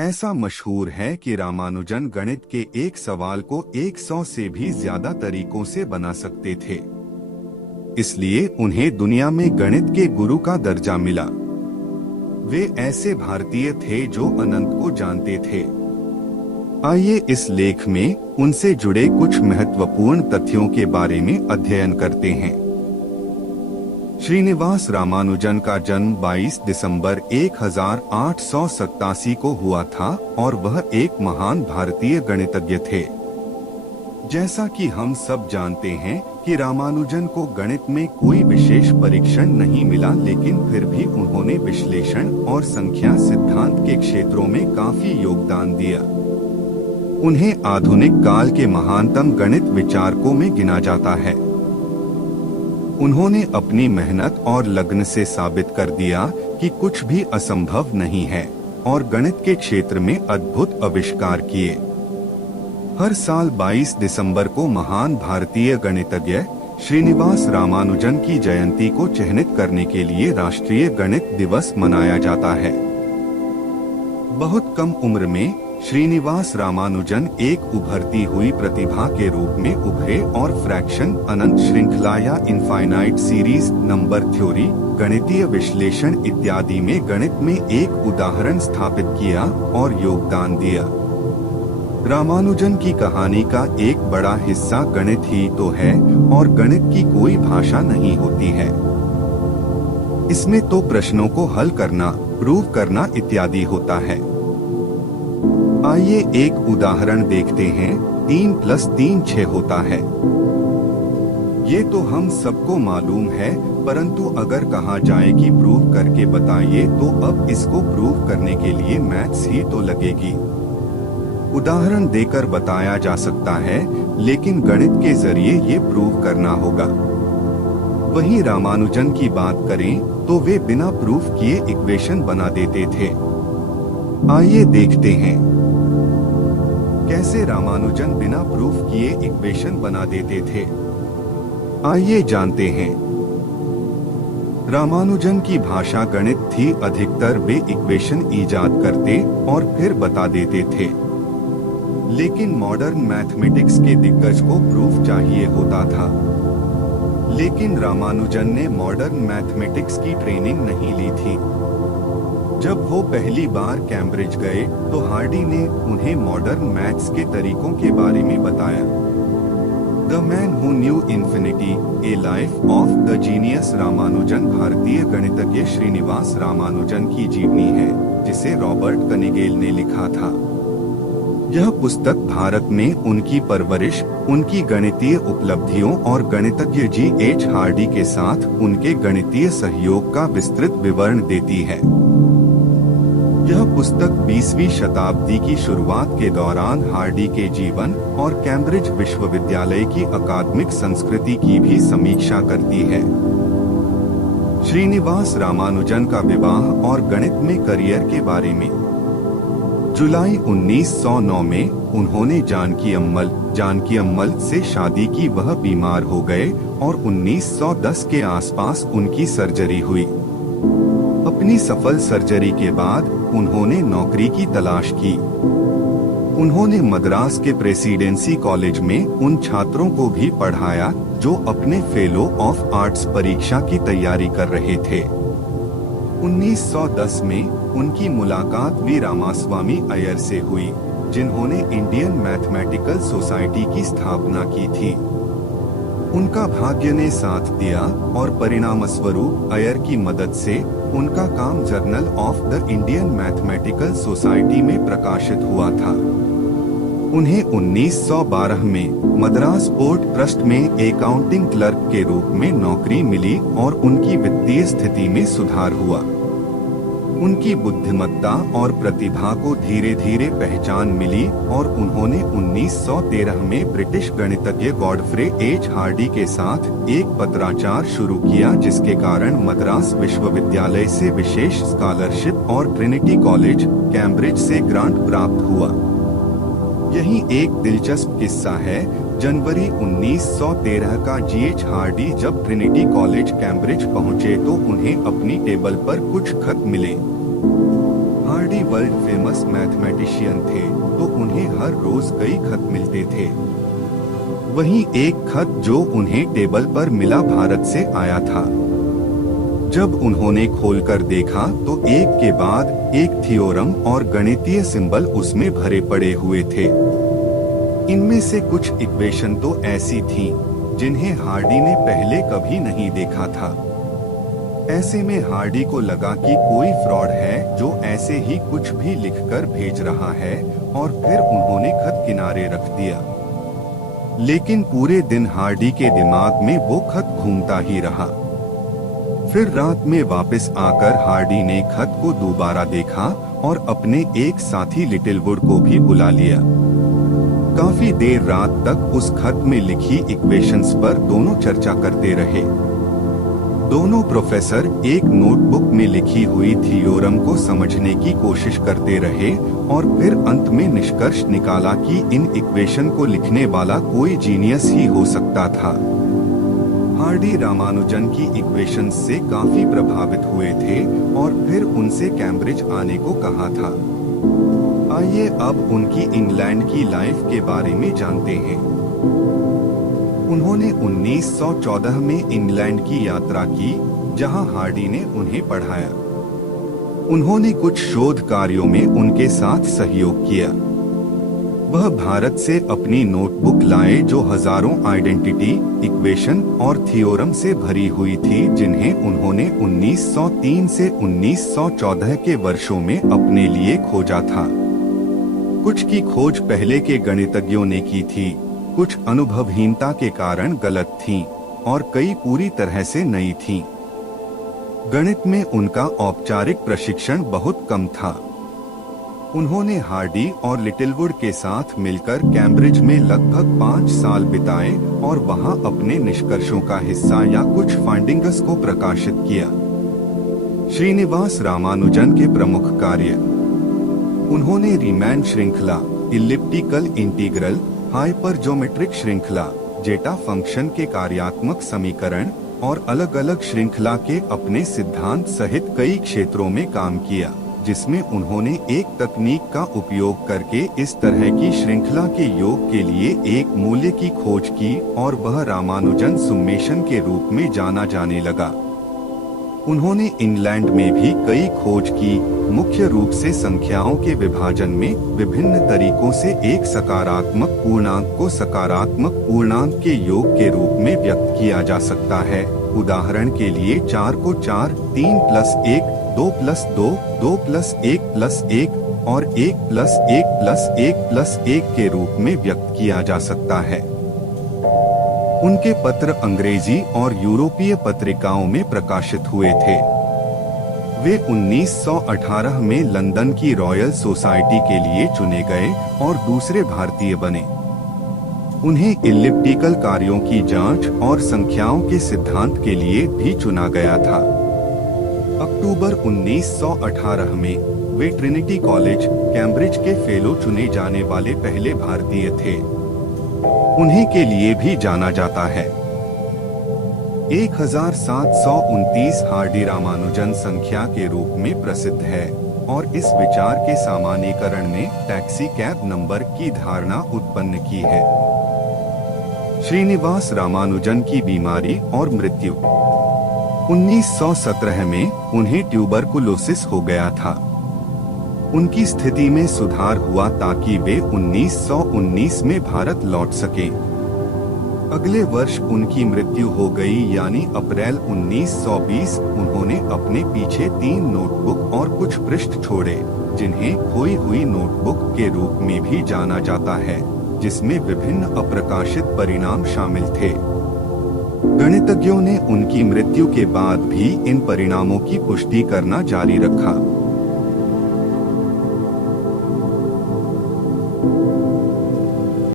ऐसा मशहूर है कि रामानुजन गणित के एक सवाल को 100 से भी ज्यादा तरीकों से बना सकते थे। इसलिए उन्हें दुनिया में गणित के गुरु का दर्जा मिला। वे ऐसे भारतीय थे जो अनंत को जानते थे। आइए इस लेख में उनसे जुड़े कुछ महत्वपूर्ण तथ्यों के बारे में अध्ययन करते हैं। श्रीनिवास रामानुजन का जन्म 22 दिसंबर 1887 को हुआ था और वह एक महान भारतीय गणितज्ञ थे। जैसा कि हम सब जानते हैं कि रामानुजन को गणित में कोई विशेष परीक्षण नहीं मिला, लेकिन फिर भी उन्होंने विश्लेषण और संख्या सिद्धांत के क्षेत्रों में काफी योगदान दिया। उन्हें आधुनिक काल के महानतम गणित विचारकों में गिना जाता है। उन्होंने अपनी मेहनत और लगन से साबित कर दिया कि कुछ भी असंभव नहीं है और गणित के क्षेत्र में अद्भुत आविष्कार किए। हर साल 22 दिसंबर को महान भारतीय गणितज्ञ श्रीनिवास रामानुजन की जयंती को चिह्नित करने के लिए राष्ट्रीय गणित दिवस मनाया जाता है। बहुत कम उम्र में श्रीनिवास रामानुजन एक उभरती हुई प्रतिभा के रूप में उभरे और फ्रैक्शन, अनंत श्रृंखला या इनफाइनाइट सीरीज, नंबर थ्योरी, गणितीय विश्लेषण इत्यादि में गणित में एक उदाहरण स्थापित किया और योगदान दिया। रामानुजन की कहानी का एक बड़ा हिस्सा गणित ही तो है और गणित की कोई भाषा नहीं होती है। इसमें तो प्रश्नों को हल करना, प्रूव करना इत्यादि होता है। आइए एक उदाहरण देखते हैं। 3 + 3 6 होता है। ये तो हम सबको मालूम है, परंतु अगर कहा जाए कि प्रूव करके बताइए तो अब इसको प्रूव करने के लिए मैथ्स ही तो लगेगी। उदाहरण देकर बताया जा सकता है, लेकिन गणित के जरिए ये प्रूव करना होगा। वहीं रामानुजन की बात करें तो वे बिना प्रूफ किए इक्वेशन बना देते थे। आइए देखते हैं कैसे रामानुजन बिना प्रूफ किए इक्वेशन बना देते थे। आइए जानते हैं। रामानुजन की भाषा गणित थी। अधिकतर वे इक्वेशन इजाद करते और फिर बता देते थे, लेकिन मॉडर्न मैथमेटिक्स के दिग्गज को प्रूफ चाहिए होता था। लेकिन रामानुजन ने मॉडर्न मैथमेटिक्स की ट्रेनिंग नहीं ली थी। जब वो पहली बार कैम्ब्रिज गए तो हार्डी ने उन्हें मॉडर्न मैथ्स के तरीकों के बारे में बताया। The man who knew infinity, A life of the genius Ramanujan भारतीय गणितज्ञ श्रीनिवास रामानुजन की जीवनी है, जिसे रॉबर्ट कनिगेल ने लिखा था। यह पुस्तक भारत में उनकी परवरिश, उनकी गणितीय उपलब्धियों और गणितज्ञ G.H. हार्डी के साथ उनके गणितीय सहयोग का विस्तृत विवरण देती है। यह पुस्तक 20वीं शताब्दी की शुरुआत के दौरान हार्डी के जीवन और कैम्ब्रिज विश्वविद्यालय की अकादमिक संस्कृति की भी समीक्षा करती है। श्रीनिवास रामानुजन का विवाह और गणित में करियर के बारे में। जुलाई 1909 में उन्होंने जानकी अम्मल से शादी की। वह बीमार हो गए और 1910 के आसपास उनकी सर्जरी हुई। अपनी सफल सर्जरी के बाद उन्होंने नौकरी की तलाश की। उन्होंने मद्रास के प्रेसिडेंसी कॉलेज में उन छात्रों को भी पढ़ाया जो अपने फेलो ऑफ आर्ट्स परीक्षा की तैयारी कर रहे थे। 1910 में उनकी मुलाकात वी रामास्वामी अय्यर से हुई, जिन्होंने इंडियन मैथमेटिकल सोसाइटी की स्थापना की थी। उनका भाग्य ने साथ दिया और परिणामस्वरूप अय्यर की मदद से उनका काम journal of the Indian mathematical society में प्रकाशित हुआ था। उन्हें 1912 में मद्रास पोर्ट ट्रस्ट में अकाउंटिंग क्लर्क के रूप में नौकरी मिली और उनकी वित्तीय स्थिति में सुधार हुआ। उनकी बुद्धिमत्ता और प्रतिभा को धीरे धीरे पहचान मिली और उन्होंने 1913 में ब्रिटिश गणितज्ञ गॉडफ्रे एच हार्डी के साथ एक पत्राचार शुरू किया, जिसके कारण मद्रास विश्वविद्यालय से विशेष स्कॉलरशिप और ट्रिनिटी कॉलेज, कैम्ब्रिज से ग्रांट प्राप्त हुआ। यही एक दिलचस्प किस्सा है। जनवरी 1913 का G.H. हार्डी जब ट्रिनिटी कॉलेज कैम्ब्रिज पहुंचे तो उन्हें अपनी टेबल पर कुछ खत मिले। हार्डी वर्ल्ड फेमस मैथमेटिशियन थे, तो उन्हें हर रोज कई खत मिलते थे। वहीं एक खत जो उन्हें टेबल पर मिला भारत से आया था। जब उन्होंने खोलकर देखा तो एक के बाद एक थ्योरम और गणितीय सिंबल उसमें भरे पड़े हुए थे। इनमें से कुछ इक्वेशन तो ऐसी थीं, जिन्हें हार्डी ने पहले कभी नहीं देखा था। ऐसे में हार्डी को लगा कि कोई फ्रॉड है जो ऐसे ही कुछ भी लिखकर भेज रहा है, और फिर उन्होंने खत किनारे रख दिया। लेकिन पूरे दिन हार्डी के दिमाग में वो खत घूमता ही रहा। फिर रात में वापस आकर हार्डी ने खत को दोबारा देखा और अपने एक साथी लिटिलवुड को भी बुला लिया। काफी देर रात तक उस खत में लिखी इक्वेशंस पर दोनों चर्चा करते रहे। दोनों प्रोफेसर एक नोटबुक में लिखी हुई थ्योरम को समझने की कोशिश करते रहे और फिर अंत में निष्कर्ष निकाला कि इन इक्वेशन को लिखने वाला कोई जीनियस ही हो सकता था। हार्डी रामानुजन की इक्वेशंस से काफी प्रभावित हुए थे और फिर उनसे कैम्ब्रिज आने को कहा था। आइए अब उनकी इंग्लैंड की लाइफ के बारे में जानते हैं। उन्होंने 1914 में इंग्लैंड की यात्रा की, जहां हार्डी ने उन्हें पढ़ाया। उन्होंने कुछ शोध कार्यों में उनके साथ सहयोग किया। वह भारत से अपनी नोटबुक लाए जो हजारों आइडेंटिटी, इक्वेशन और थ्योरम से भरी हुई थी, जिन्हें उन्होंने 1903 से 1914 के वर्षों में अपने लिए खोजा था। कुछ की खोज पहले के गणितज्ञों ने की थी, कुछ अनुभवहीनता के कारण गलत थीं, और कई पूरी तरह से नई थीं। गणित में उनका औपचारिक प्रशिक्षण बहुत कम था। उन्होंने हार्डी और लिटिलवुड के साथ मिलकर कैम्ब्रिज में लगभग 5 साल बिताए और वहां अपने निष्कर्षों का हिस्सा या कुछ फाइंडिंग्स को प्रकाशित किया। श्रीनिवास रामानुजन के प्रमुख कार्य। उन्होंने रीमैन श्रृंखला, इलिप्टिकल इंटीग्रल, हाइपरजोमेट्रिक श्रृंखला, जेटा फंक्शन के कार्यात्मक समीकरण और अलग अलग श्रृंखला के अपने सिद्धांत सहित कई क्षेत्रों में काम किया, जिसमें उन्होंने एक तकनीक का उपयोग करके इस तरह की श्रृंखला के योग के लिए एक मूल्य की खोज की, और वह रामानुजन सुम्मेशन के रूप में जाना जाने लगा। उन्होंने इंग्लैंड में भी कई खोज की, मुख्य रूप से संख्याओं के विभाजन में विभिन्न तरीकों से एक सकारात्मक पूर्णांक को सकारात्मक पूर्णांक के योग के रूप में व्यक्त किया जा सकता है। उदाहरण के लिए 4 को 4, 3 + 1, 2 + 2, 2 + 1 + 1 और 1 + 1 + 1 + 1 के रूप में व्यक्त किया जा सकता है। उनके पत्र अंग्रेजी और यूरोपीय पत्रिकाओं में प्रकाशित हुए थे। वे 1918 में लंदन की रॉयल सोसाइटी के लिए चुने गए और दूसरे भारतीय बने। उन्हें इलिप्टिकल कार्यों की जांच और संख्याओं के सिद्धांत के लिए भी चुना गया था। अक्टूबर 1918 में वे ट्रिनिटी कॉलेज, कैम्ब्रिज के फेलो चुने जाने वाले पहले भारतीय थे। उन्हीं के लिए भी जाना जाता है। 1729 हार्डी रामानुजन संख्या के रूप में प्रसिद्ध है और इस विचार के सामान्यीकरण ने टैक्सी कैब नंबर की धारणा उत्पन्न की है। श्रीनिवास रामानुजन की बीमारी और मृत्यु। 1917 में उन्हें ट्यूबरकुलोसिस हो गया था। उनकी स्थिति में सुधार हुआ ताकि वे 1919 में भारत लौट सकें। अगले वर्ष उनकी मृत्यु हो गई, यानी अप्रैल 1920। उन्होंने अपने पीछे 3 नोटबुक और कुछ पृष्ठ छोड़े, जिन्हें खोई हुई नोटबुक के रूप में भी जाना जाता है, जिसमें विभिन्न अप्रकाशित परिणाम शामिल थे। गणितज्ञों ने उनकी मृत्यु के बाद भी इन परिणामों की पुष्टि करना जारी रखा।